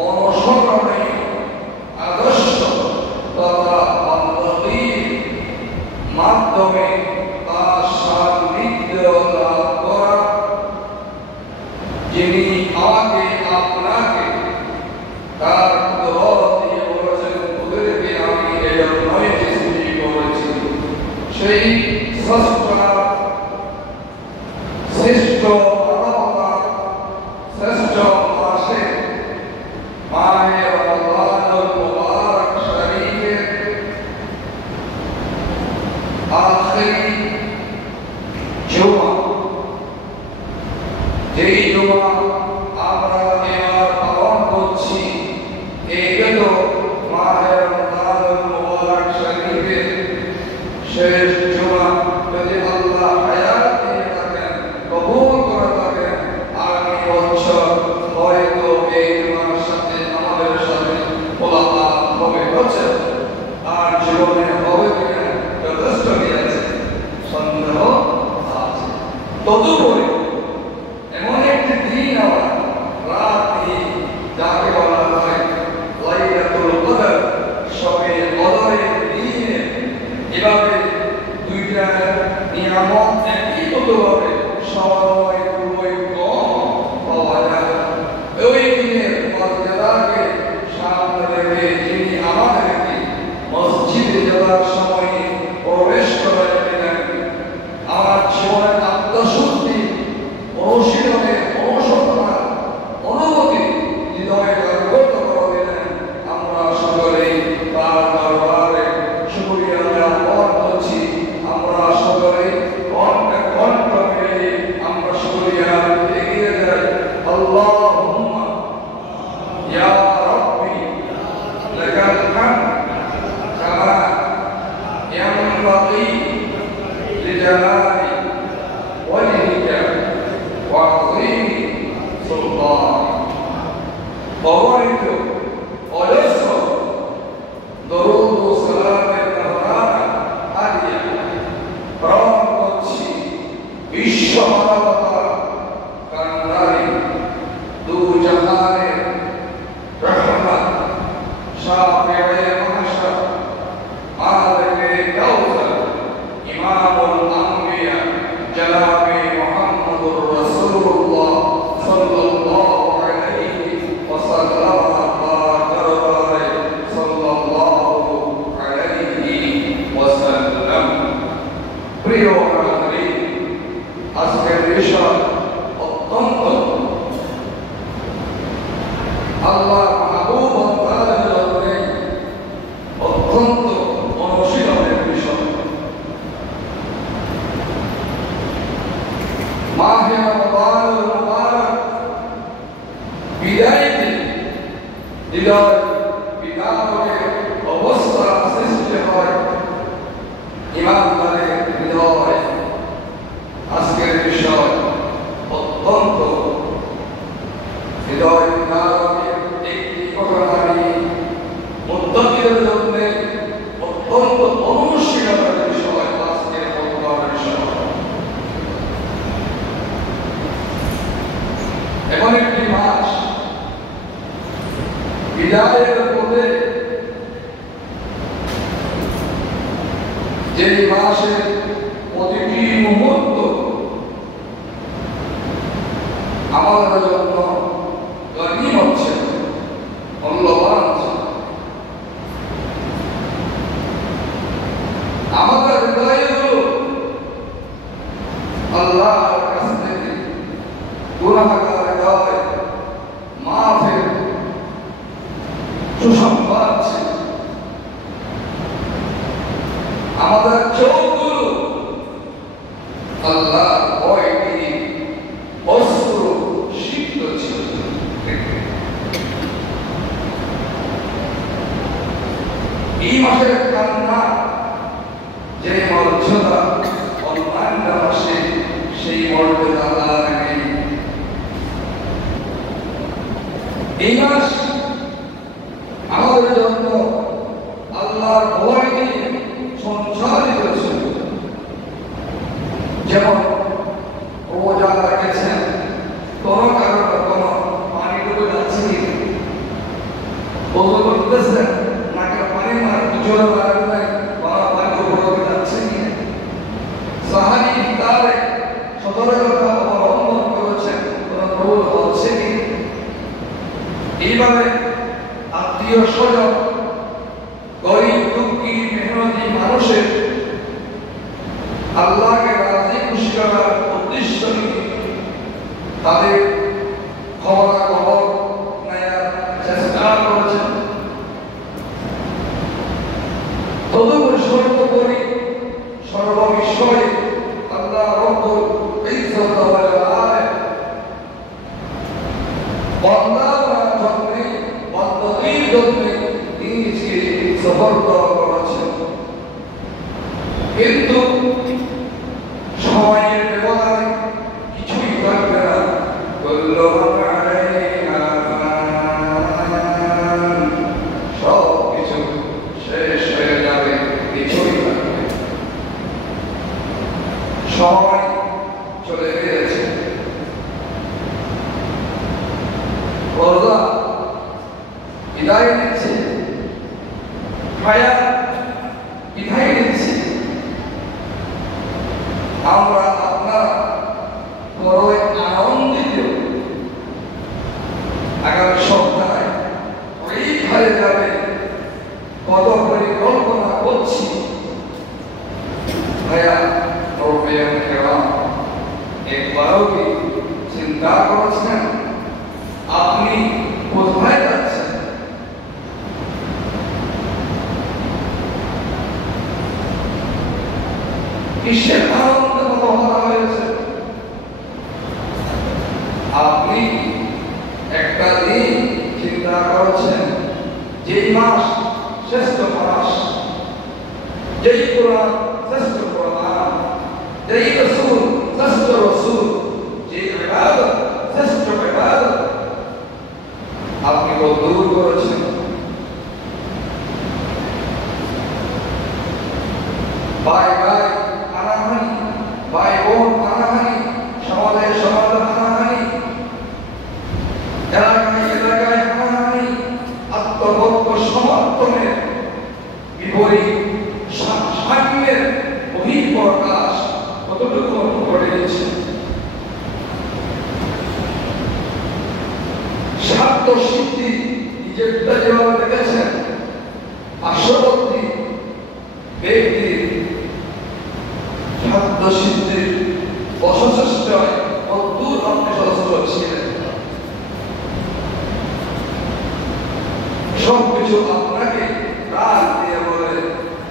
অনুসরণীয় আদর্শ তথা বান্ধব সেই স্রষ্টা শ্রেষ্ঠ মানবতা শ্রেষ্ঠ মাসে মাহে রমাদানুল মুবারক শরীফের আখিরি জুমা, যেই জুমা আমরা এবার পালন করছি, এই গেল মাহে রমাদানুল মুবারক শরীফের শেষ জুমা। যদি আল্লাহ হায়াত দিয়ে থাকেন, কবুল করে থাকেন, আগামী বছর হয়তো এই জুমার সাথে আমাদের সাথে মোলাকাত হবে, হচ্ছে আর জীবনে হবে কিনা যথেষ্ট আছে, সন্দেহ আছে। তদুপরি এমন একটি দিন আবার রাত যাকে বলা হয় লাইলাতুল কদর, শবে কদরের দিনে এভাবে দুইটা নিয়ামত একীভূতভাবে সময় খুবই কম পাওয়া যায়। ওই দিনের মর্যাদাকে সামনে রেখে যিনি আমাদেরকে মসজিদে যাওয়ার সময় প্রবেশ করাই দিলেন, আমার জীবনের আত্মশুদ্ধি অনুশীলনের অনুশোচনার অনুভূতি হৃদয়ে জাগ্রত করে দিলেন। আমরা সকলেই তার দরবারে শুকরিয়া জ্ঞাপন করছি। আমরা সকলেই কণ্ঠে কণ্ঠ মিলিয়ে আমরা শুকরিয়া এগিয়ে যাই। আল্লাহুম্মা ইয়া রাব্বি লাকাল হামদ কামা ইয়ানবাগি লিজালালি ওয়াজহিকা ওয়া আযীমি সুলতানিক। অগণিত অজস্র দরুদ ও সালামের ধারণা হাদিয়া প্রদান করছি বিশ্ব মানবতার কান্ডারি দু জাহানের রহমত শাফিঈ মাহশর মালিকে কাউসার ইমামুল আম্বিয়া জনাবে মুহাম্মদুর রাসূলুল্লাহ সাল্লাল্লাহু আলাইহি ওয়াসাল্লাম তার দরবারে সাল্লাল্লাহু আলাইহি ওয়াসাল্লাম। প্রিয় মুসলিম, আজকের বিষয় অত্যন্ত আল্লাহ মাহবুব তাআলার জন্য অত্যন্ত অনুশীলনের বিষয়। মাহে রমাদানুল মুবারক বিদায়তে হৃদয় বিদারকের অবস্থা সৃষ্টি হয় ইমানদারের হৃদয়। আজকের বিষয় অত্যন্ত হৃদয় বিদারকের একটি ঘটনাটি মুত্তাকিদের জন্য অত্যন্ত অনুশীলনের বিষয়। আজকের বক্তব্যের বিষয় এমন একটি মাস বিদায়ের পথে, যে মাসের প্রতিটি মুহূর্ত আমাদের জন্য গনিমত ছিল, মূল্যবান ছিল। আমাদের হৃদয়গুলো আল্লাহর কাছ থেকে গুনাহগার হৃদয় মাফের সুসংবাদ ছিল। আমাদের চোখগুলো আল্লাহ ভয় দিয়ে অস্ত্র সিদ্ধ ছিল। এই মাসের কান্না যে মর্যাদা অন্যান্য মাসে সেই মর্যাদা আল্লাহ নেই। এই মাস আমাদের জন্য আল্লাহর ভয় দিয়ে সঞ্চালিত ছিল। যেমন রোজা রেখেছেন, কোন কারণে কোন পানি ডুবে যাচ্ছে কি, ওযু করতেছেন, নাকের পানি মার জোরে লাগবে, কোনো পানি ডুবে যাচ্ছে কি। সাহাবী তারে সতর্কতা অবলম্বন করেছেন, কোন ভুল হচ্ছে কি। এইভাবে আত্মীয় স্বজন, গরিব দুঃখী মেহনতি মানুষের তদুপরি সর্বোপরি সর্ববিষয়ে আল্লাহ রব্বুল ইজ্জত ওয়া জালাল বান্দার জন্য বান্দাদের জন্য নিজকে সুপর্দ করেছেন। কিন্তু সময়ের ব্যবধানে কিছুই থাকবে না। কুল্লু মান আলাইহা ফান, সব কিছু শেষ হয়ে যাবে, কিছুই থাকবে না। সময় চলে গিয়েছে। রোজা বিদায় নিচ্ছে, হায়াত বিদায় নিচ্ছে। আমরা আপনারা বড়ই আনন্দিত। আগামী সপ্তাহে পরীক্ষায় যাবে কত পরিকল্পনা করছি। ভাইয়া নরবেয়ান কেরাম, একবারও কি চিন্তা করেছেন আপনি কোথায় যাচ্ছেন? কিসের আনন্দের কথা বলা হয়েছে? আপনি একটা দিন চিন্তা করেছেন যেই মাস শ্রেষ্ঠ মাস, যেই কোরআন শ্রেষ্ঠ কোরআন, যেই রাসূল শ্রেষ্ঠ রাসূল, যেই ইবাদত শ্রেষ্ঠ ইবাদত আপনি দূর করেছেন? ভাই ভাই হানাহানি, ভাই বোন হানাহানি, সমাজে সমাজে হানাহানি, এলাকায় এলাকায় হানাহানি, আত্মবক্ষ সমর্থনের বিপরীত সাম্যের বহিঃপ্রকাশ কতটুকু ঘটেছে? স্বার্থ সিদ্ধি নিজেরটা যেভাবে দেখেছেন, পার্শ্ববর্তী ব্যক্তির স্বার্থ সিদ্ধির অসচেষ্টায় কতদূর আপনি সচেষ্ট ছিলেন? সবকিছু আপনাকে প্রাণ দিয়ে বলে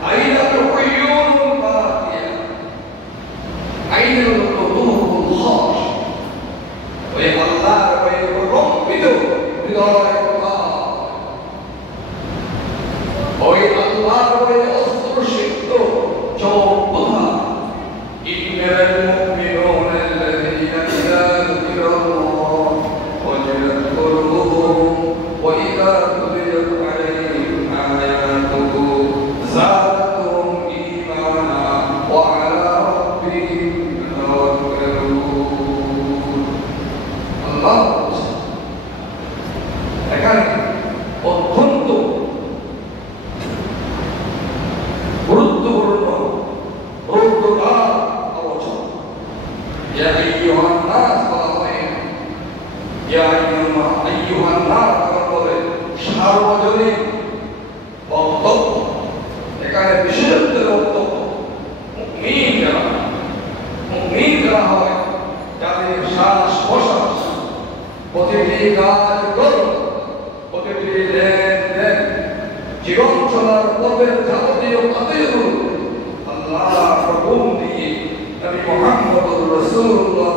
আইনাল উয়ুনুল বাকিয়া, আইনাল কুতুবুল খাশ, ওই আল্লাহর ওই রম্পিত হৃদয় কথা, ওই আল্লাহর ওই অস্পৃশ্য চোখ কথা। ইন্নাল মুমিনুনা আল্লাযীনা ইযা যুকিরাল্লাহু ওয়াজিলাত কুলুবুহুম ওয়া ইযা তুলিয়াত আলাইহিম আয়াতুহু যাদাতুহুম ঈমানা ওয়া আলা রাব্বিহিম ইয়াতাওয়াক্কালুন। আল্লাহ এখানে অত্যন্ত গুরুত্বপূর্ণ রূপকার আলোচনা। ইয়া আইয়ুহান নাস বলা হয়, ইয়া আইয়ুহান নাস বলে সার্বজনীন বক্তব্য। এখানে বিশেষত্বের বক্তব্য মুমিন যারা হয়, যাদের শ্বাস প্রশ্বাস, প্রতিটি কাজ কর্ম, প্রতিটি লেনদেন, জীবন চলার পথের যাবতীয় কাজগুলো আল্লাহর হুকুম দিয়ে নবী মুহাম্মদুর রাসূলুল্লাহ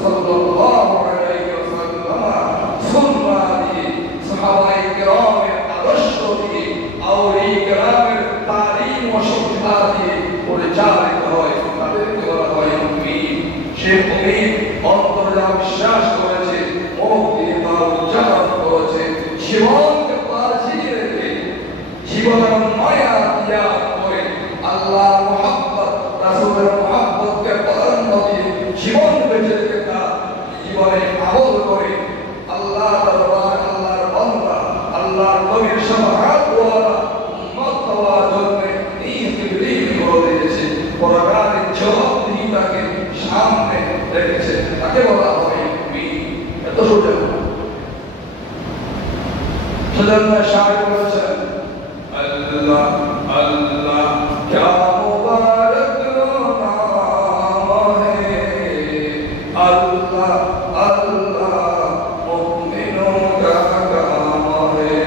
সাল্লাল্লাহু আলাইহি ওয়াসাল্লাম সুন্নাহ দিয়ে, সাহাবায়ে কেরামের আদর্শ দিয়ে, আউলিয়ায়ে কেরামের তালিম ও শিক্ষা দিয়ে পরিচালিত হয়। তাদেরকে বলা হয় মুমিন। সে মুমিন অন্তরে বিশ্বাস করেছে, মুখ দিয়ে তা উচ্চারণ করেছে, জীবনকে বাঁচিয়ে রেখে, জীবনের মায়া দিয়া করে আল্লাহর মুহাব্বত, রাসূলের মুহাব্বতকে প্রাধান্য দিয়ে জীবন বেঁচে রেখে তার জীবনে আমল করে আল্লাহ দরবার, আল্লাহর বান্দা, আল্লাহর নবীর শাফাআত ওয়ালা উম্মত হওয়ার জন্য নিজকে বিলীন করে দিয়েছে। পরকালের জবাবদিহিতাকে সামনে রেখেছে। তাকে বলা হয় মুমিন। এত সোজা। সেজন্য শায়ের বলেছেন, আল্লাহ আল্লাহ क्या मुबारक नाम है, अल्लाह अल्लाह मुमिनों का काम है।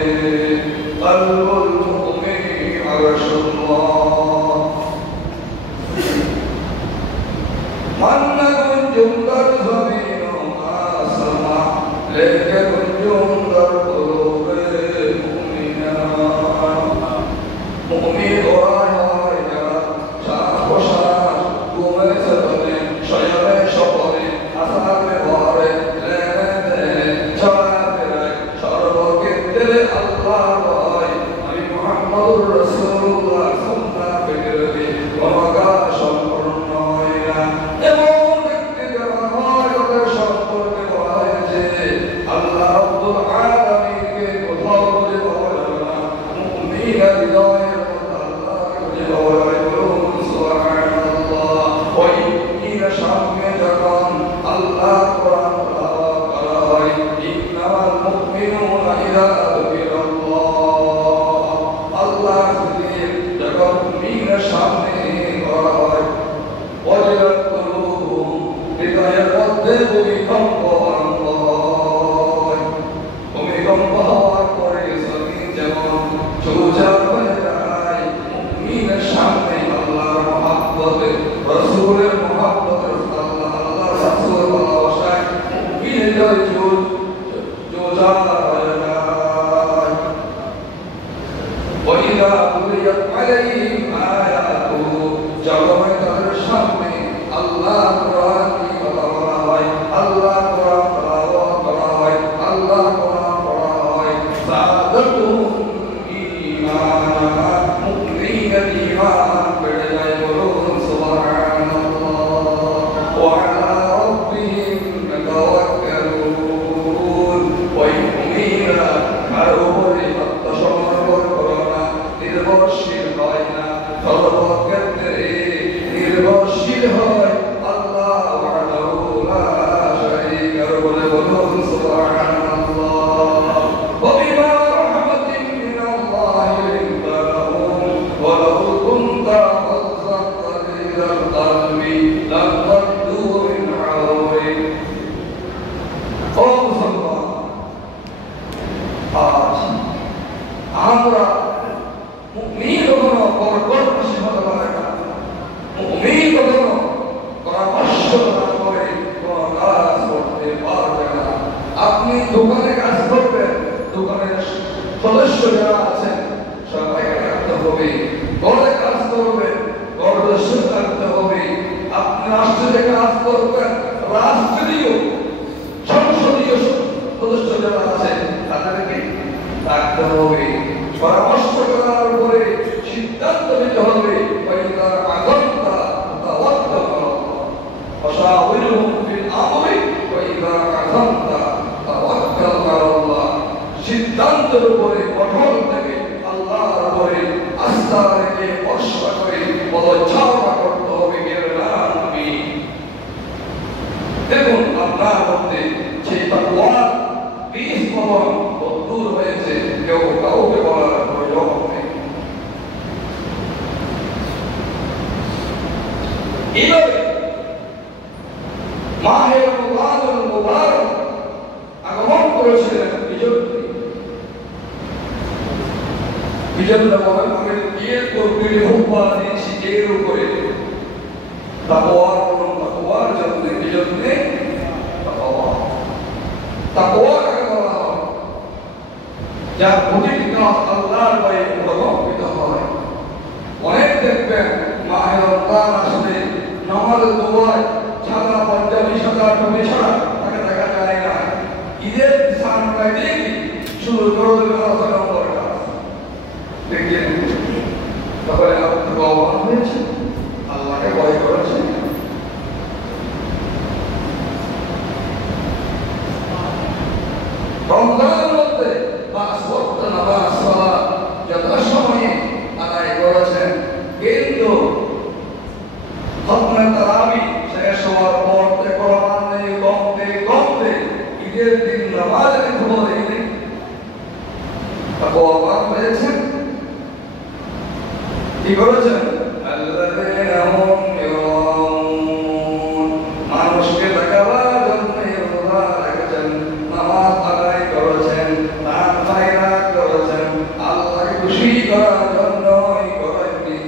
খুশি করার জন্যই করেননি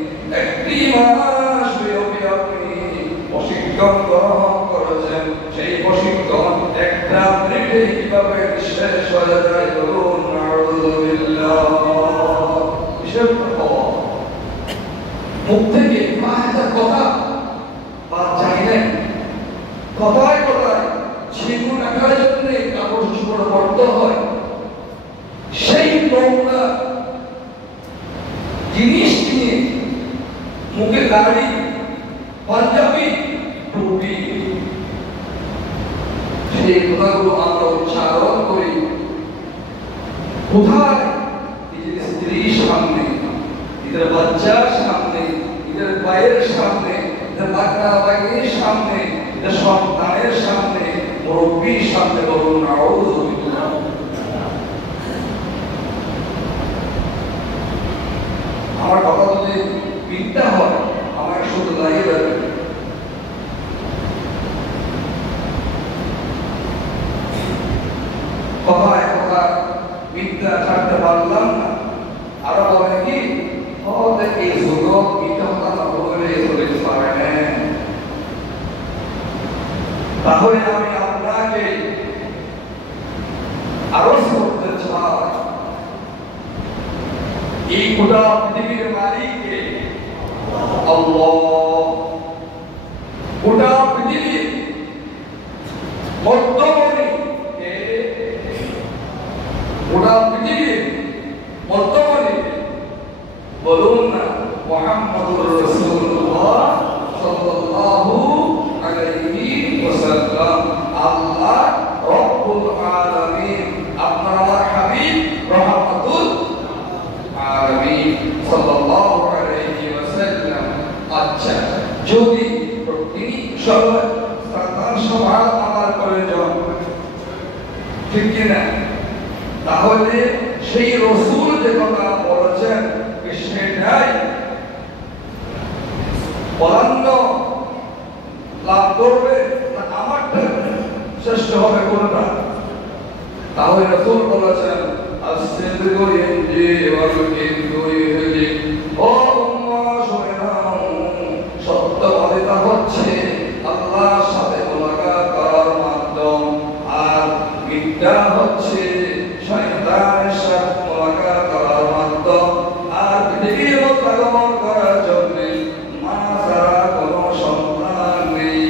3 মাস ব্যাপী আপনি প্রশিক্ষণ গ্রহণ করেছেন, সেই প্রশিক্ষণ একটা মিনিটে কিভাবে শেষ হয়ে যায় বলুন নাউযুবিল্লাহ। কিসের খবর? মুখ থেকে একটা কথা বাদ যায় না, কথায় কথায় ছিগুন রাখার জন্য কাপড় চোপড় পড়তে হয়। সেই নোংরা জিনিস নিয়ে মুখে দাড়ি, পাঞ্জাবি, টুপি, সেই কথাগুলো আমরা উচ্চারণ করি কোথায়? নিজের স্ত্রীর সামনে, নিজের বাচ্চার সামনে, নিজের ভাইয়ের সামনে, নিজের বাচ্চা ভাইয়ের সামনে, নিজের সন্তানের সামনে, মুরব্বীর সামনে। বলুন নাউযুবিল্লাহ। আমার কথা যদি মিথ্যা হয় আমার শুধু দাঁড়িয়ে যাবে। কথায় কথা মিথ্যা ছাড়তে পারলাম না। আরো বলে কি এই যুগক মিথ্যা কথা না বলে চলে পারে না। তাহলে আমি আপনাকে আরো করতে চাই, এই গোটা পৃথিবীর মালিককে আল্লাহ, গোটা পৃথিবীর মধ্যমণি কে, গোটা পৃথিবীর মধ্যমণি বলুন না মুহাম্মদুর রাসূলুল্লাহ সাল্লাল্লাহু আলাইহি ওয়াসাল্লাম। আল্লাহ রব্বুল আলামিন, আপনার হাবিব রাহমাতুল আলামিন সাল্লাল্লাহু আলাইহি ওয়াসাল্লাম। আচ্ছা, যদি তিনি সর্বসাধারণ সভা আমার প্রয়োজন, ঠিক কিনা? তাহলে সেই রাসূল যে কথা বলেছেন সেটাই প্রাধান্য লাভ করবে না আমারটা শ্রেষ্ঠ হবে কোনটা? তাহলে রাসূল বলেছেন আস-সিদকু ইয়ানজি ওয়াল কিযবু ইহলিক। ও উম্মাহ শুনে নাও, সত্যবাদিতা হচ্ছে আল্লাহর সাথে মুলাকাত করার মাধ্যম, আর মিথ্যা হচ্ছে শয়তানের সাথে মুলাকাত করার মাধ্যম। আর পৃথিবীর মধ্যে আগমন করার জন্য মা ছাড়া কোনো সন্তান নেই।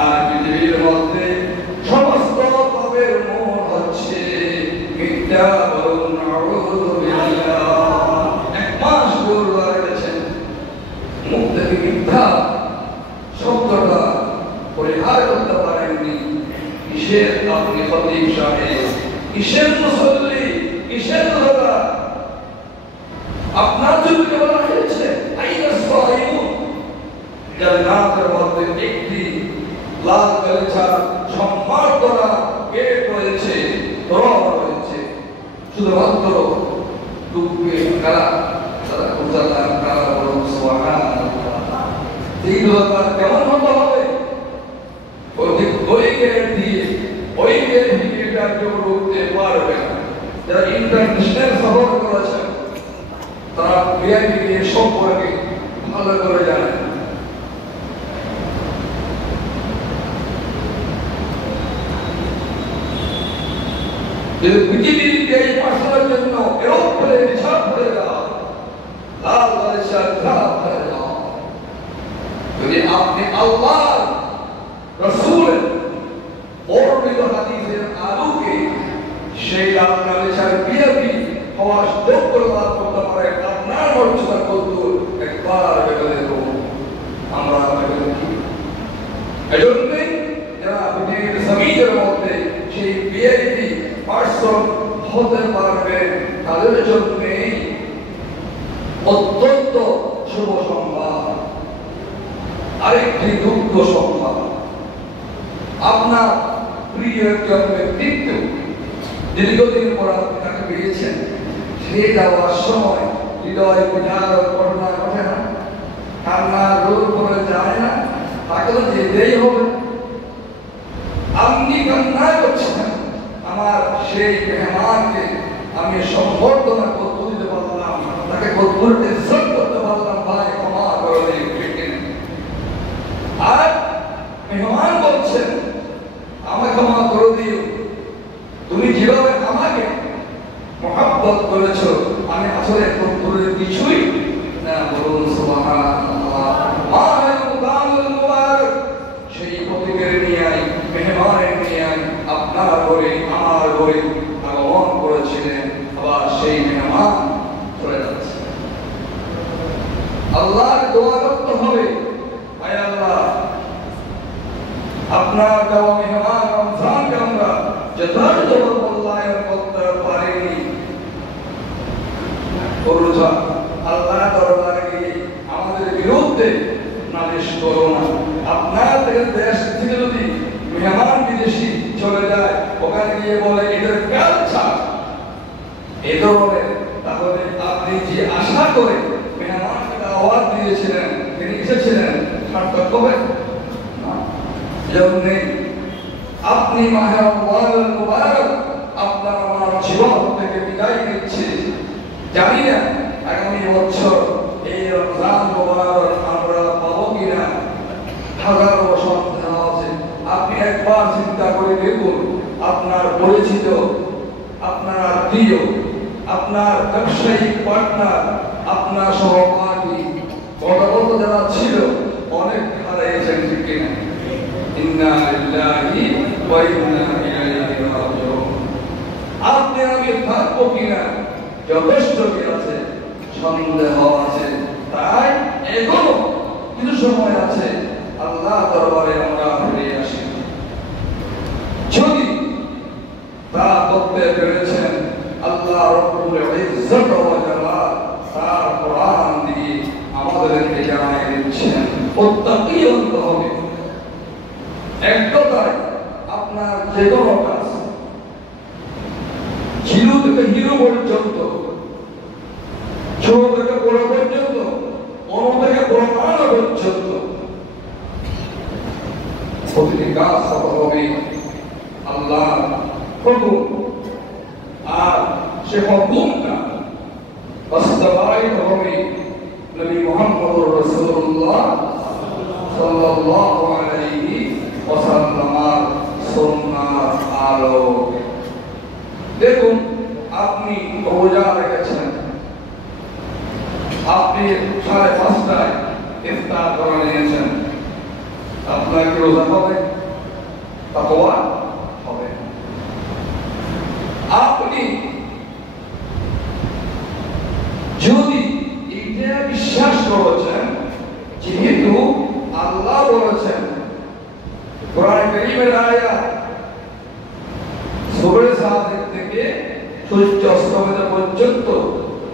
আর পৃথিবীর মধ্যে সমস্ত পাপের মূল হচ্ছে মিথ্যা। বলুন নাউযুবিল্লাহ। 1 মাস দূর রয়েছেন, মুখ থেকে মিথ্যা শব্দটা পরিহার করতে পারেননি। কিসের আপনি খতিব সাহেব, কিসের মুসল্লি, কিসের রোজা? আপনার জন্য বলা হয়েছে আইনাস সাইমুন, জান্নাতের মধ্যে একটি লাল গালিচা সম্মান করা গেট রয়েছে, দরজা রয়েছে। শুধুমাত্র দুঃখে কারা তারা উজালা কারা বলুন সুবহানাল্লাহ। এই দরজা কেমন হতে হবে? ওই গেট দিয়ে, ওই গেট দিয়ে কেউ ঢুকতে পারবে না। যারা ইন্টারন্যাশনাল সফর করেছেন তারা ভিআইপি সম্পর্কে ভালো করে জানেন। পৃথিবীর এই পাশের জন্য এরোপ্লেন ছাপ করে দেওয়া, লাল বালিশার ছাপ করে দেওয়া। যদি আপনি আল্লাহ রাসূলের বর্ণিত হাদিসের আলোকে সেই লাল বালিশার ভিআইপি হওয়ার যোগ্য লাভ করতে পারে, আপনার মর্যাদা কত একবার ভেবে দেখুন। আমরা ভেবে দেখি। এজন্যই যারা পৃথিবীর জমিনের মধ্যে সেই ভিআইপি পার্সন হতে পারবে তাদের জন্যই অত্যন্ত শুভ সংবাদ। আরেকটি দুঃখ সংবাদ, আপনার প্রিয় একজন ব্যক্তিত্ব দীর্ঘদিন পর আপনি তাকে পেয়েছেন, সে যাওয়ার সময় হৃদয় বিদারক ঘটনা ঘটে না, কান্নার রোগ করে যায় না, তাকে তো যেতেই হবে। আপনি কান্নায় করছেন, আমার সেই মেহমানকে আমি সম্বর্ধনা করতে দিতে পারলাম, তাকে কতটা ইজ্জত করতে পারলাম, ভাই ক্ষমা করে দিন। করতে হবে। আয় আল্লাহ, আপনার দেওয়া মেহমান রমজানকে আমরা যথাযথভাবে মূল্যায়ন করতে পারিনি। আল্লাহ দরবারে গিয়ে আমাদের বিরুদ্ধে নালিশ করো না। আপনাদের দেশ থেকে যদি মেহমান বিদেশি চলে যায়, ওখানে গিয়ে বলে এদের কালচার এ ধরনের, তাহলে আপনি যে আশা করে মেহমানকে দাওয়াত দিয়েছিলেন, তিনি এসেছিলেন, সার্থক হবে না। জন্যে আপনি মাহে রমজানুল মুবারক আপনার আমার জীবন থেকে বিদায় নিচ্ছে। জানি না আগামী বছর এই রমজান মুবারক আমরা পাবো কিনা, হাজারো সন্দেহ আছে। আপনি একবার চিন্তা করে দেখুন, আপনার পরিচিত, আপনার আত্মীয়, আপনার ব্যবসায়িক পার্টনার, আপনার সহপাঠী, বড় যারা ছিল অনেক হারিয়েছেন, ঠিক কিনা? ইন্না লিল্লাহি ওয়া ইন্না ইলাইহি রাজিউন। আপনি আমি থাকবো কিনা যথেষ্ট কি আছে, সন্দেহ আছে। তাই এখনো কিছু সময় আছে, আল্লাহ দরবারে আমরা ফিরে আসি। যদি তা করতে পেরেছেন, আল্লাহ রব্বুল ইজ্জত ওয়া জালাল তার কোরআন দিয়ে আমাদেরকে জানাই দিচ্ছেন, মুত্তাকি হতে হবে। এক কথায় আপনার যে কোনো কাজ, জিরো থেকে হিরো পর্যন্ত, ছোট থেকে বড় পর্যন্ত, বড় থেকে বড় পর্যন্ত, প্রতিটি কাজ সফল হবে আল্লাহ হুকুম। আর সে হুকুমটা বাস্তবায়িত হবে নবী মুহাম্মদুর রাসূলুল্লাহ সাল্লাল্লাহু আলাইহি ওয়াসাল্লামের সুন্নাহর আলোকে। দেখুন, আপনি রোজা রেখেছেন, আপনি 5:30টায় ইফতার করে নিয়েছেন, আপনার কি রোজা হবে? তাকওয়া হবে। আপনি যদি এটা বিশ্বাস করেছেন, যেহেতু আল্লাহ বলেছেন কোরআন কারীমের আয়াত, সুবহ সাদিক থেকে সূর্য অস্তমিত পর্যন্ত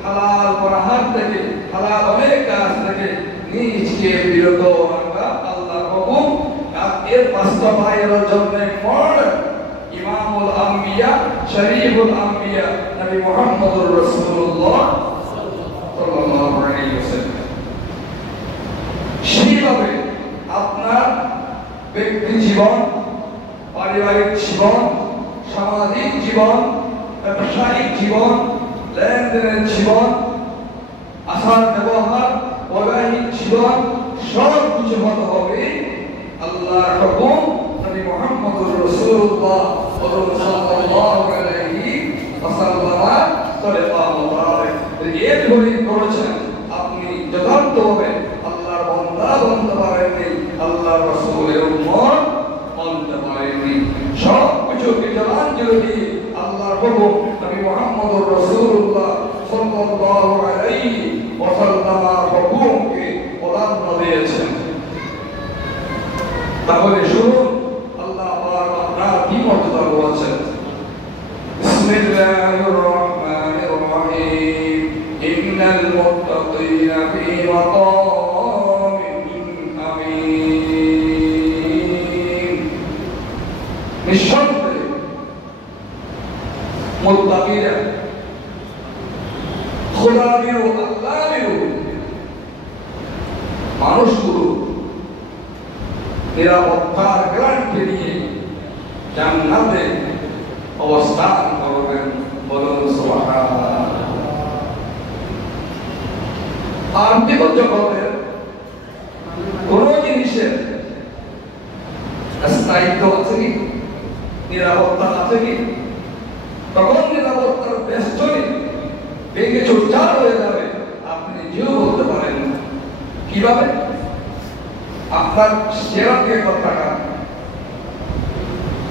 হালাল পরাহার থেকে, হালাল অনেক কাজ থেকে নিজকে বিরত রাখা আল্লাহর হুকুম। আর এর বাস্তবায়নের জন্য মডেল ইমামুল আম্বিয়া, শরীফুল আম্বিয়া নবী মুহাম্মদুর রাসূলুল্লাহ সাল্লাল্লাহু আলাইহি ওয়াসাল্লাম। সেইভাবে আপনার ব্যক্তি জীবন, পারিবারিক জীবন, সামাজিক জীবন, ব্যবসায়িক জীবন, লেনদেনের জীবন, আচার ব্যবহার, বৈবাহিক জীবন, সব কিছু হতে হবে আল্লাহর হুকুম, নবী মুহাম্মদুর রাসূলুল্লাহ সাল্লাল্লাহু আলাইহি ওয়াসাল্লাম তরিকা মোতাবেক। এর ধরে করেছেন, আপনি যথার্থভাবে আল্লাহর বান্দা বনতে পারেননি, আল্লাহর রাসূলের উম্মত বনতে পারেননি। সব কিছুকে জলাঞ্জলি দিয়ে আল্লাহর হুকুম, নবী মুহাম্মদুর রাসূলুল্লাহ সাল্লাল্লাহু আলাইহি ওয়াসাল্লামের হুকুমকে প্রাধান্য দিয়েছেন। তাহলে শুনুন, আল্লাহ পাক আপনার কি মর্যাদা বলেছেন। বিসমিল্লাহির রহমানির রহিম। ইন্নাল মুত্তাকিনা ফি মাকামিন আমিন। নিঃসন্দেহে মুত্তাকিরা খোদা বিরু, আল্লাহ বিরু মানুষগুলো নিরাপত্তার গ্যারান্টি নিয়ে জান্নাতে অবস্থান করবেন। বলুন সুবহানাল্লাহ। আর্থিক জগতের কোন জিনিসের স্থায়িত্ব আছে কি, নিরাপত্তা আছে কি? তখন নিরাপত্তার বেষ্টনী ভেঙে চুরচার হয়ে যাবে, আপনি নিজেও বলতে পারেন না। কিভাবে? আপনার শেয়ার থেকে কত টাকা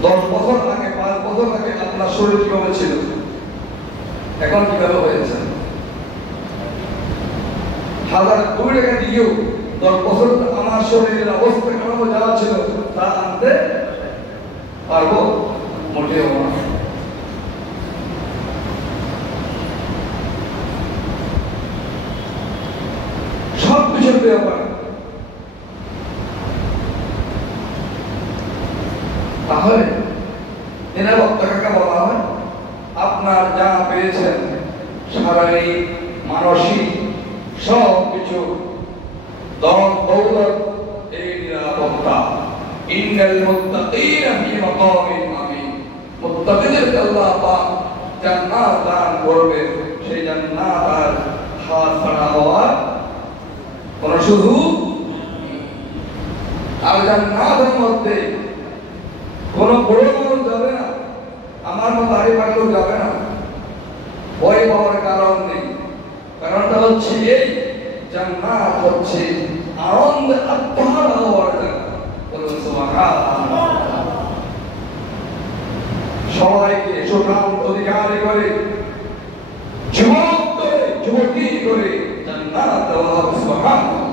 10 বছর আগে, 5 বছর আগে আপনার শরীর কিভাবে ছিল, এখন কিভাবে হয়েছে? 1000 কোটি টাকা দিয়েও 10 বছর আমার শরীরের অবস্থা খারাপ যাওয়া ছিল তা আনতে পারবো মোটেও না। সব কিছুর ব্যাপার। তাহলে নিরাপত্তা কাকে বলা হয়? আপনার যা পেয়েছেন শারীরিক মানসিক সব কিছু দম দৌলত এই নিরাপত্তা। ইন্নাল মুত্তাকিনা ফি মাকামিন আমিন। মুত্তাকিদেরকে আল্লাহ পাক জান্নাত দান করবে, সেই জান্নাত আর হাত ছাড়া হওয়ার কোন সুযোগ। আর জান্নাতের মধ্যে কোন বড় মানুষ যাবে না, আমার মতো দাড়ি পাগল যাবে না, ভয় পাওয়ার কারণ নেই। কারণটা হচ্ছে এই, জান্নাত হচ্ছে আনন্দ আত্মার হওয়ার জায়গা। বলুন সুবহানাল্লাহ। সবাইকে সুঠাম অধিকারী করে, যুবক করে, যুবতী করে জান্নাত দেওয়া হবে। সুবহানাল্লাহ।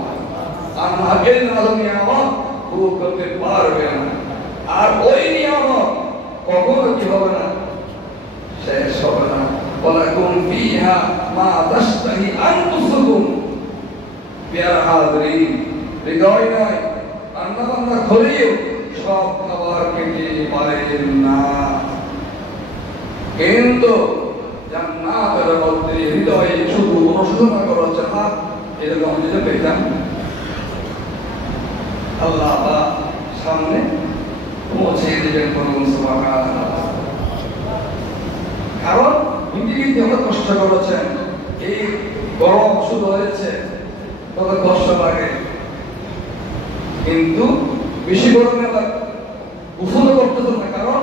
আর আগের নিয়ামত ভোগ করতে পারবে না। আর ওই নিয়ামত কখনো কি হবে না, শেষ হবে না। ওয়ালাকুম ফিহা মা তাশতাহি আনফুসুকুম। প্রিয় হাজরিন, হৃদয় নয় রান্না করেও সব খাবার খেতে পারেন না, কিন্তু জান্নাতের মধ্যে হৃদয়ে শুধু অনুশোচনা করা চাহা এরকম যদি পেতাম, আল্লাহ সামনে পৌঁছে দেবেন। বলুন সুবহানাল্লাহ। কারণ পৃথিবীতে অনেক কষ্ট করেছেন, এই গরম শুরু হয়েছে, কত কষ্ট লাগে, কিন্তু বেশি গরমে গোসল করতেছে না। কারণ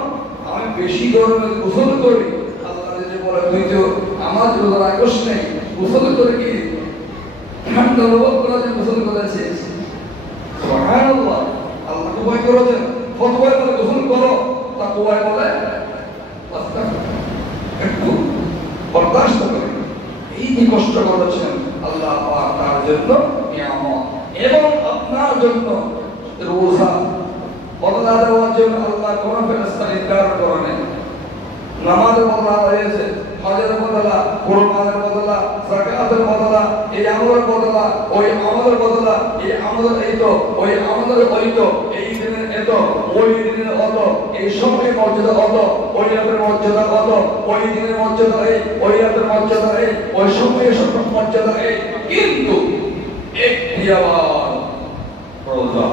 আমি বেশি গরমে গোসল করি, আল্লাহ যদি বলে তুই তো আমার রোজার আকর্ষ নেই, গোসল করে কি ঠান্ডা অনুভব করা যে গোসল করেছিস। সুবহানাল্লাহ। আল্লাহ ভয় করেছেন, ফতোয়া বলে গোসল করো, তা কোয়াই বলে একটু বরদাস্ত করে। এই যে কষ্ট করেছেন আল্লাহ পাক তার জন্য নিয়ামত, এবং আপনার জন্য রোজা বদলা দেওয়ার জন্য আল্লাহ কোন ফেরেশতা নির্ধারণ করেন। নামাজের বদলা হয়েছে, হজের বদলা, কুরবানের বদলা, যাকাতের বদলা, এই আমলের বদলা, ওই আমলের বদলা, এই আমলের এই তো, ওই আমলের ওই তো, এই দিনের এত, ওই দিনের অত, এই সময়ের মর্যাদা অত, ওই রাতের মর্যাদা অত, ওই দিনের মর্যাদা এই, ওই রাতের মর্যাদা এই, ওই সময়ের মর্যাদা এই। কিন্তু একটি আবার রোজা,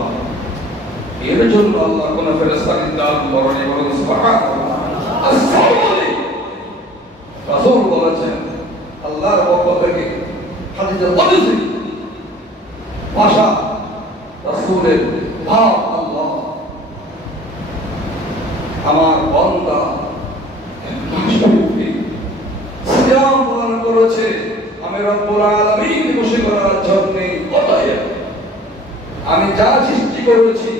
এর জন্য আল্লাহ কোন ফেরেশতা নির্ধারণ করেন। বলুন সুবহানাল্লাহ। রাসূল বলেছেন আল্লাহর পক্ষ থেকে হাদিসে কুদসি ভাষা, রাসূলের ভাব, আল্লাহ আমার বান্দা সিয়াম পালন করেছে, আমি রব্বুল আলামিন খুশি করার জন্য, অতএব আমি যা সৃষ্টি করেছি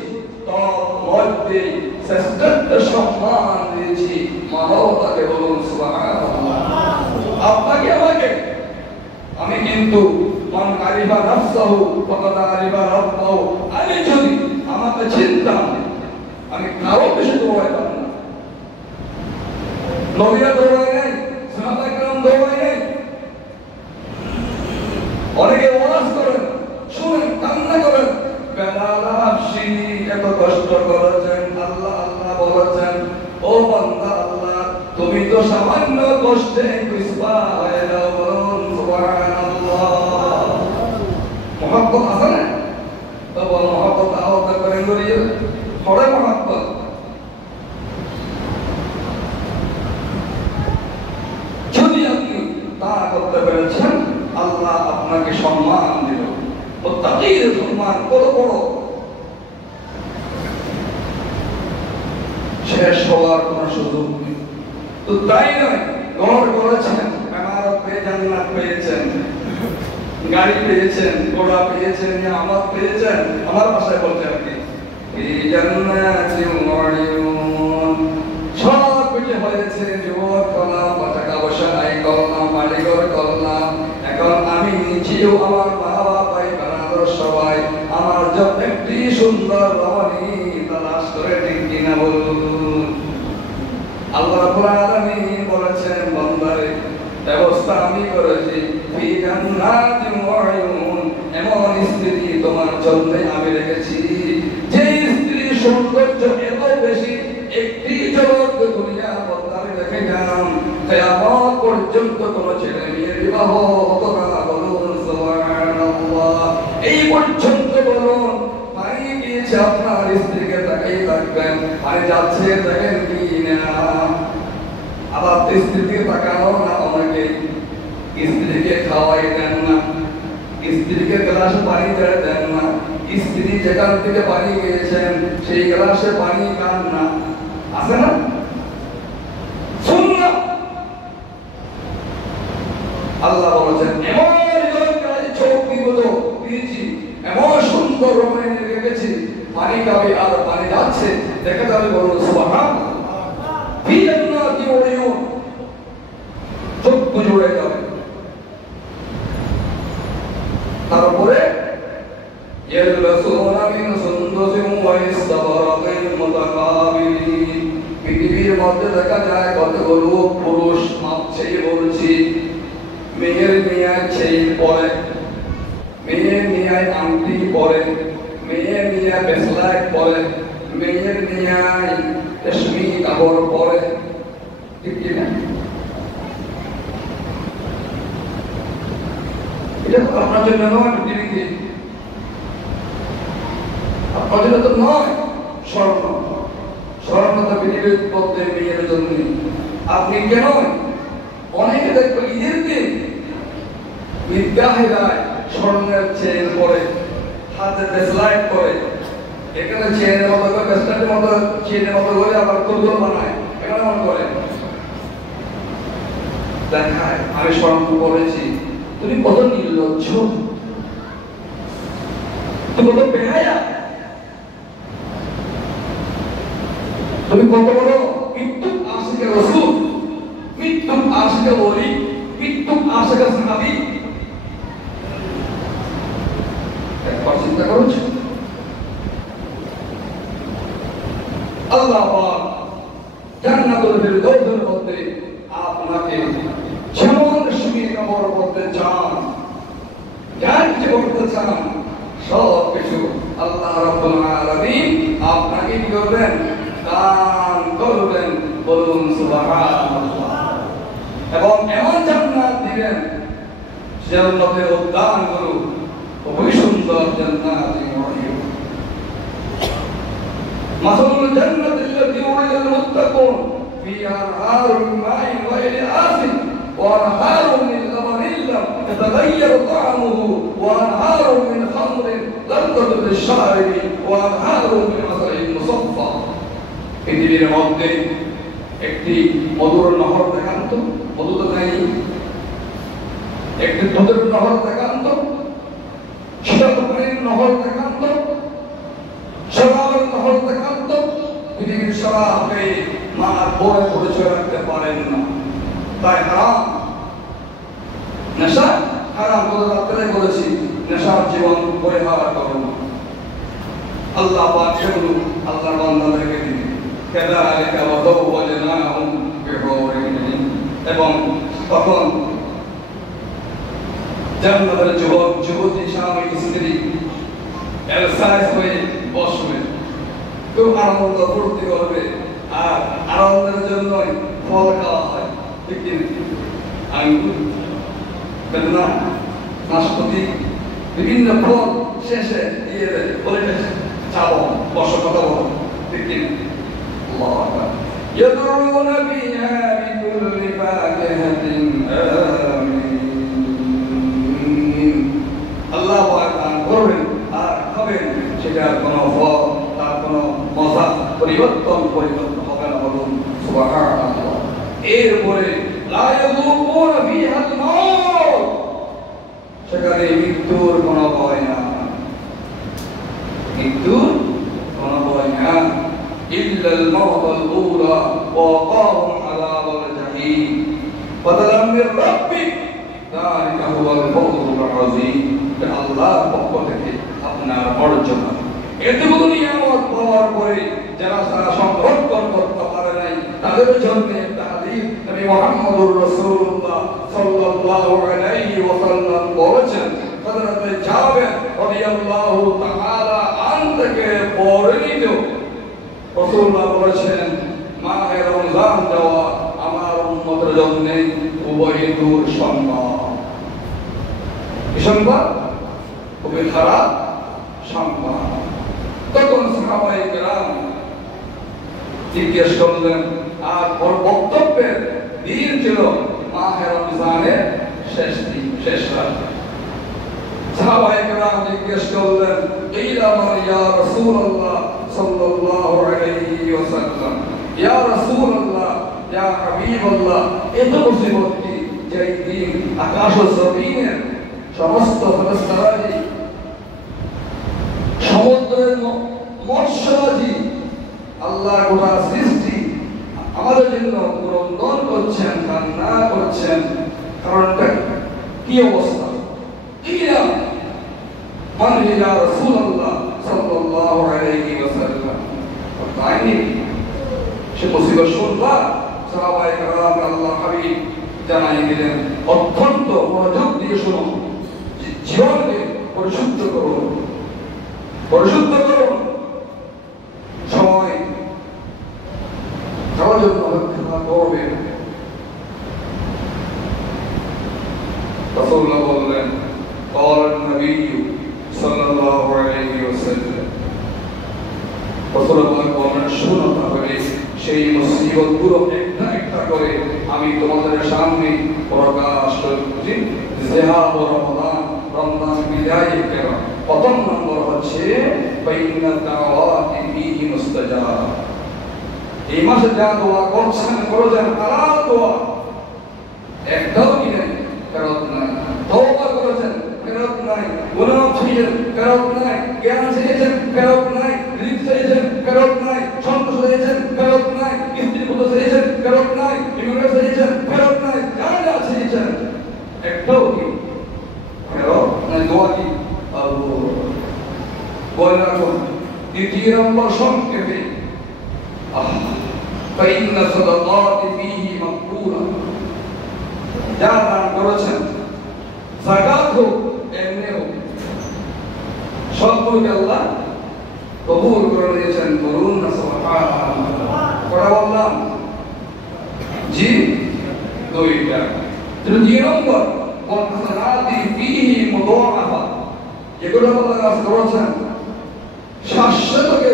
তার মধ্যে শ্রেষ্ঠত্ব সম্মান দিয়েছি মানবতাকে। বলুন সুবহানাল্লাহ। আপনাকে আমাকে, আমি কিন্তু মান আরিফা নাফসাহু ফাকাদ আরিফা রাব্বাহু, আমি যদি আমাকে চিনতাম আমি কারো বেশি দৌড়াইতাম না। নবীরা দৌড়ায় নাই, সাহাবায়ে কেরাম দৌড়ায় নাই। অনেকে ওয়াজ করেন, শুনেন, কান্না করেন, বেলাল হাবশী এত কষ্ট করেছেন, আল্লাহ আল্লাহ বলেছেন, ও বান্দা আল্লাহ তুমি তো সামান্য কষ্টে কুসবা হয়ে যাও। বলুন সুবহানাল্লাহ। মহব্বত আছে না? তো বল মহব্বত আওয়াজ করে গড়িয়ে পড়ে মহব্বত। যদি আপনি তা করতে পেরেছেন, আল্লাহ আপনাকে সম্মান দিল। মুত্তাকির সম্মান বড় বড়, শেষ হওয়ার কোন সুযোগ নেই। তো তাই নয়, ঘর করেছেন, ইমারত পেয়ে জান্নাত পেয়েছেন, গাড়ি পেয়েছেন, ঘোড়া পেয়েছেন, নিয়ামত পেয়েছেন। আমার ভাষায় বলতে আপনি এই জান্নাতিন ওয়াইউন, সব কিছু হয়েছে, যুবক করলাম, টাকা পয়সা নাই করলাম, বাড়ি ঘর করলাম, এখন আমি নিজেও আমার মা বাবাই বানানোর সবাই জন্য একটি সুন্দর রমণী তালাশ করে, ঠিক কিনা বলুন? আল্লাহ রাব্বুল আলামিন বলেছেন, বান্দারে ব্যবস্থা আমি করেছি, ফি জান্নাতিন ওয়া উয়ুন, এমন স্ত্রী তোমার জন্য আমি রেখেছি যে স্ত্রীর সৌন্দর্য এত বেশি, একটি ঝলক দুনিয়া বান্দারে দেখে গেলাম, কিয়ামত পর্যন্ত কোনো ছেলে মেয়ের বিবাহ হতো না। বলুন সুবহানাল্লাহ। এই পর্যন্ত বলুন, পানি গিয়েছে আপনার স্ত্রীকে তাকাই থাকবেন, পানি যাচ্ছে দেখেন কি না। আবার স্ত্রীকে তাকানো না, অনেকে স্ত্রীকে খাওয়াই দেন না, স্ত্রীকে গ্লাসে পানি দেন না, স্ত্রী যেখান থেকে পানি গিয়েছেন সেই গ্লাসে পানি খান না, আছে না? শুনুন, আল্লাহ বলেছেন এমন চোখ বিগত দিয়েছি, এমন সুন্দর রমণী রেখেছি, পানি খাবে আর পানি যাচ্ছে দেখে যাবে। বলুন সুবহানাল্লাহ। ফি জান্নাতি ওয়া উয়ুন, চোখ জুড়ে যাবে। তারপরে ইয়ালবাসুনা মিন সুন্দুসিন ওয়া ইসতাবরাকিন মুতাকাবিলিন, পৃথিবীর মধ্যে দেখা যায় কতগুলো পুরুষ, মাপছেই বলছি, মেয়ের মিয়ায় চেইন পরে, মেয়ের মিয়ায় আংটি পরে, মেয়ের মিয়ায় ব্রেসলেট পরে, মেয়ের মিয়ায় রেশমি কাপড় পরে, ঠিক কি না? এটা তো আপনার জন্য নয়, পৃথিবীতে আপনার জন্য তো নয়। স্বর্ণ, স্বর্ণ তো পৃথিবীর মধ্যে মেয়ের জন্য। আপনি কেন? অনেকে দেখবেন ঈদের দিন ঈদগাহে যায়, স্বর্ণের চেন পরে, হাতে ব্রেসলেট পরে, এখানে চেনের মতো করে, ব্রেসলেটের মতো চেনের মতো করে আবার কুলগুলো বানায়, এখানে মনে করে দেখায় আমি স্বর্ণ পরেছি। তুমি কত নির্লজ্জ, তুমি কত বেহায়া, তুমি কত বড় মৃত্যু আশিকে রাসূল, মৃত্যু আশিকে ওলি, মৃত্যু আশিকে সাহাবী। একবার চিন্তা করেছো? আল্লাহ পাক জান্নাতুল ফিরদাউসের মধ্যে আপনাকে যেমন রেশমি কাপড় পরতে চান, যা কিছু করতে চান, সব কিছু আল্লাহ রাব্বুল আলামিন আপনাকে কি করবেন? দান করবেন। বলুন সুবহানাল্লাহ। এবং এমন জান্নাত দিবেন, জান্নাতে উদ্যান গুলো খুবই সুন্দর জান্নাত। মাসালুল জান্নাতিল্লাতী উ'ইদাল মুত্তাকুন ফিহা আনহারুম মিন মাইন গায়রি আসিন ওয়া আনহারুম মিন লাবানিন লাম ইয়াতাগায়্যারু তা'আমুহু ওয়া আনহারুম মিন খামরিন লাযযাতুন লিশ-শারিবিন ওয়া আনহারুম মিন আসালিন মুসাফফা। পৃথিবীর মধ্যে একটি মধুর নহর দেখান তো, মধু তো নাই, একটি দুধের নহর দেখান তো, শীতল নহর দেখান তো, শরাবের নহর দেখান তো। পৃথিবীর শরাবকে মা বয়ে পরিচয় রাখতে পারেন না, তাই হারাম। নেশা হারাম, বলে রাত্রে বলেছি, নেশার জীবন পরিহার করুন। আল্লাহ পাক সেগুলো আল্লাহর বান্দাদেরকে দিবেন। কাযালিকা ওয়া যাওয়াজনাহুম বিহুরিন ঈন। এবং তখন জান্নাতের যুবক যুবতী, স্বামী স্ত্রী এলসাইজ হয়ে বসবে, খুব আনন্দ ফুর্তি করবে, আর আনন্দের জন্যই ফল খাওয়া হয়, ঠিক কিনা? আঙ্গুর, বেদনা, নাশপাতি, বিভিন্ন ফল শেষে দিয়ে দেয়, বলে চাবো, বসো, কথা বলো, ঠিক কিনা? আল্লাহু আকবার। يدعون فيها بكل فاكهة آمين। আল্লাহ পাক দান করবেন আর খাবেন, সেটার কোনো ফল, তার কোনো মজা পরিবর্তন হবে না। বলুন সুবহানাল্লাহ। এরপরে লা ইয়াযুকুনা ফিহাল মাউত, সেখানে মৃত্যুর কোনো ভয় না, মৃত্যুর কোনো ভয় না। ইল্লাল মাউতাল উলা ওয়া ওয়াকাহুম আযাবাল জাহিম ফাদলাম মির রাব্বিক যালিকা হুয়াল ফাওজুল আযীম। আল্লাহর পক্ষ থেকে আপনার মর্যাদা। এতগুলো নিয়ামত পাওয়ার পরে যারা তারা সংরক্ষণ করতে পারে নাই তাদের জন্য একটা হাদিস নবী মুহাম্মদুর রাসূলুল্লাহ সাল্লাল্লাহু আলাইহি ওয়াসাল্লাম বলেছেন, হযরত জাবের রাদিয়াল্লাহু তাআলা আন থেকে বর্ণিত, রাসূলুল্লাহ বলেছেন, মাহে রমজান দেওয়া আমার উম্মতের জন্য খুবই দুঃসংবাদ। কি সংবাদ? খুবই খারাপ সংবাদ। তখন সাহাবায়ে কেরাম জিজ্ঞেস করলেন, আর ওর বক্তব্যের দিন ছিল মাহে রমজানের শেষ দিন, শেষ রাত। সাহাবায়ে কেরাম জিজ্ঞেস করলেন, ইলা মান ইয়া রাসূলুল্লাহ সাল্লাল্লাহু আলাইহি ওয়াসাল্লাম, ইয়া রাসূলুল্লাহ, ইয়া হাবিবাল্লাহ, এত মুসিবত কি যে দিন আকাশ ও জমিনের সমস্ত ফেরেশতারাজি, সমুদ্রের মৎস্যরাজি, আল্লাহ গোটা সৃষ্টি আমাদের জন্য ক্রন্দন করছেন, কান্না করছেন, কারণটা কি অবস্থা? ইয়া মান ইয়া রাসূলুল্লাহ সাল্লাল্লাহু আলাইহি ওয়াসাল্লাম, তাইনি সে মুসিবত শুনলা সাহাবায়ে কেরাম আল্লাহ হাবিব জানাই দিলেন, অত্যন্ত মনোযোগ দিয়ে শুনো, জীবনকে পরিশুদ্ধ করুন, পরিশুদ্ধ করুন, সময় খাওয়ার জন্য অপেক্ষা করবেন। রাসূলুল্লাহ বললেন, قال النبي صلى الله عليه وسلم, রাসূলুল্লাহ বলেন, শুনো তাহলে সেই মুসিবতগুলো একটা একটা করে আমি তোমাদের সামনে প্রকাশ করছি। জিহাদ রমজান, রমজান বিদায় করা। প্রথম নম্বর হচ্ছে বাইনা দাওয়াতি ফিহি মুস্তাজাব। এই মাসে যা দোয়া করছেন করেছেন হালাল দোয়া, একটাও কি নাই, ফেরত নাই। তওবা করেছেন, ফেরত নাই। গুনাহ ছেড়েছেন, ফেরত নাই। জ্ঞান চেয়েছেন, ফেরত নাই। রিজিক চেয়েছেন, ফেরত নাই। সন্তোষ চেয়েছেন, ফেরত নাই। স্ত্রী পুত্র চেয়েছেন, ফেরত নাই। ইমানের চেয়েছেন, ফেরত নাই। যা যা চেয়েছেন একটাও কি ফেরত নাই। দোয়া কি বলে রাখুন। দ্বিতীয় নম্বর সংক্ষেপে, فإن الصدقات فيه مقبولة, যা দান করেছেন, যাকাত হোক এমনি হোক, সবগুলোকে আল্লাহ কবুল করে নিয়েছেন। বলুন না সুবহানাল্লাহ। কটা বললাম? জি, দুইটা। তৃতীয় নম্বর, ওয়াল-হাসানাতি ফীহি মুদাআফা, যেগুলো আল্লাহ কাজ করেছেন শাশ্বতকে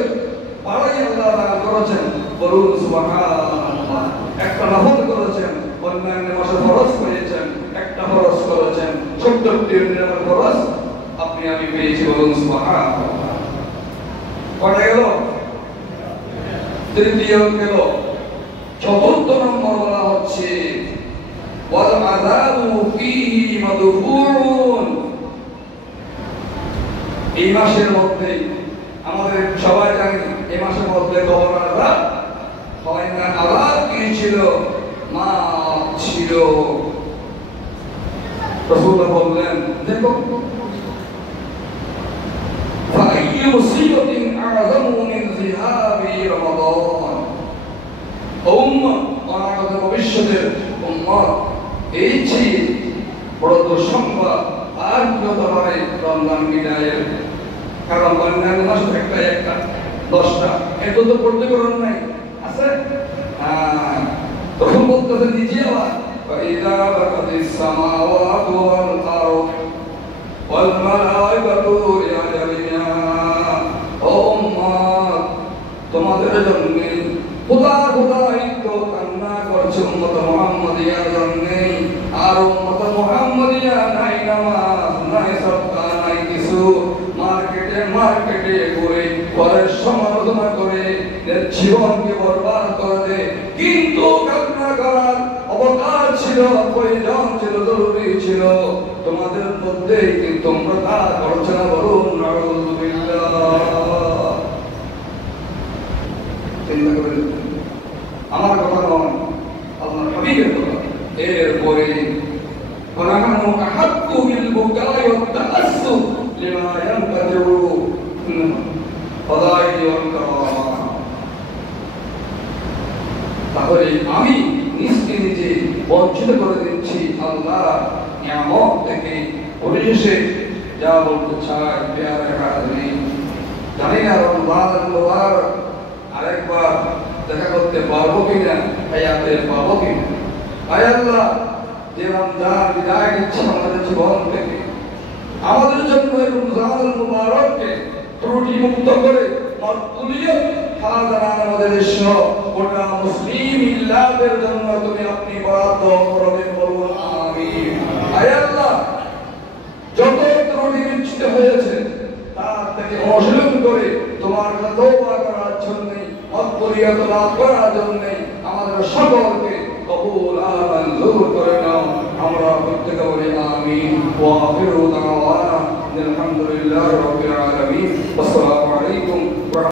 বাড়াই আল্লাহ দান করেছেন। বলুন সুবহানাল্লাহ। একটা নফল করেছেন, অন্যান্য মাসে ফরজ করেছেন, একটা ফরজ করেছেন, ৭০টি নিরাপদ ফরজ আপনি আমি পেয়েছি। বলুন সুবহানাল্লাহ। কটা গেল? তৃতীয় গেল। চতুর্থ নম্বর বলা হচ্ছে ওয়াল আযাবু ফীহি মাদফুউন, এই মাসের মধ্যে আমাদের সবাই জানি এই মাসের মধ্যে কবর আযাব হয় না। আযাব কি ছিল? মা ছিল। রাসূলুল্লাহ বললেন, দেখো ফাইয়ু মুসিবাতিন আযমু মিন যিহাবি রমাদান, উম্মাহ অনাগত ভবিষ্যতের উম্মাহ, এই যে বড় দুঃসংবাদ আর কি হতে পারে রমজান বিদায়ের। কারণ অন্যান্য মাস একটা একটা 10টা এত তো পড়তে পারেন নাই, আছে? তখন বলতেছে নিজে আবার فإذا برقت السماوات والأرض والملائكة يجريان, ও উম্মাহ তোমাদের জন্য খোদা খোদা একটু কান্না করছে উম্মত মুহাম্মাদিয়ার জন্য। আর উম্মত মুহাম্মাদিয়া নাই নামাজ, নাই সদকা, নাই কিছু, মার্কেটে মার্কেটে ঘুরে ঘরের সমালোচনা করে জীবনকে বরবাদ করে দেয়। কিন্তু কান্না করার অবকাশ ছিল, প্রয়োজন ছিল, জরুরি ছিল তোমাদের মধ্যে, কিন্তু তোমরা তা করছো না। বলুন নাউযুবিল্লাহ। চিন্তা করে, আমার কথা নয়, আল্লাহর হাবিবের কথা। এরপরে ونحن أحق بالبكاء والتأسف لما ينقطع ফদাইল ওয়াল কারামা। তাহলে আমি নিজকে নিজে বঞ্চিত করে দিচ্ছি আল্লাহ নিয়ামত থেকে। পরিশেষে যা বলতে চাই প্রিয় হাজরিন, জানি না রমজানুল মুবারক আরেকবার দেখা করতে পারবো কিনা, হায়াতে পাবো কিনা। আয় আল্লাহ, যে রমজান বিদায় নিচ্ছে আমাদের জীবন থেকে, আমাদের জন্য এই রমজানুল মুবারককে ত্রুটি মুক্ত করে মাকবুলিয়ত হাজারান আমাদের দেশে গোটা মুসলিম মিল্লাতের জন্য তুমি আপনি বরাদ্দ করবেন, বলুন আমিন। আয় আল্লাহ, যত ত্রুটি বিচ্যুত হয়েছে তার থেকে অনুশীলন করে তোমার কাছে তওবা করার জন্য, মাকবুলিয়ত লাভ করার জন্য আমাদের সকলকে কবুল আর মঞ্জুর করে নাও। আমরা প্রত্যেকে বলি আমিন। ওয়া আখিরু দাওয়ানা আলহামদুলিল্লাহি রাব্বিল আলামিন। আসসালামু আলাইকুম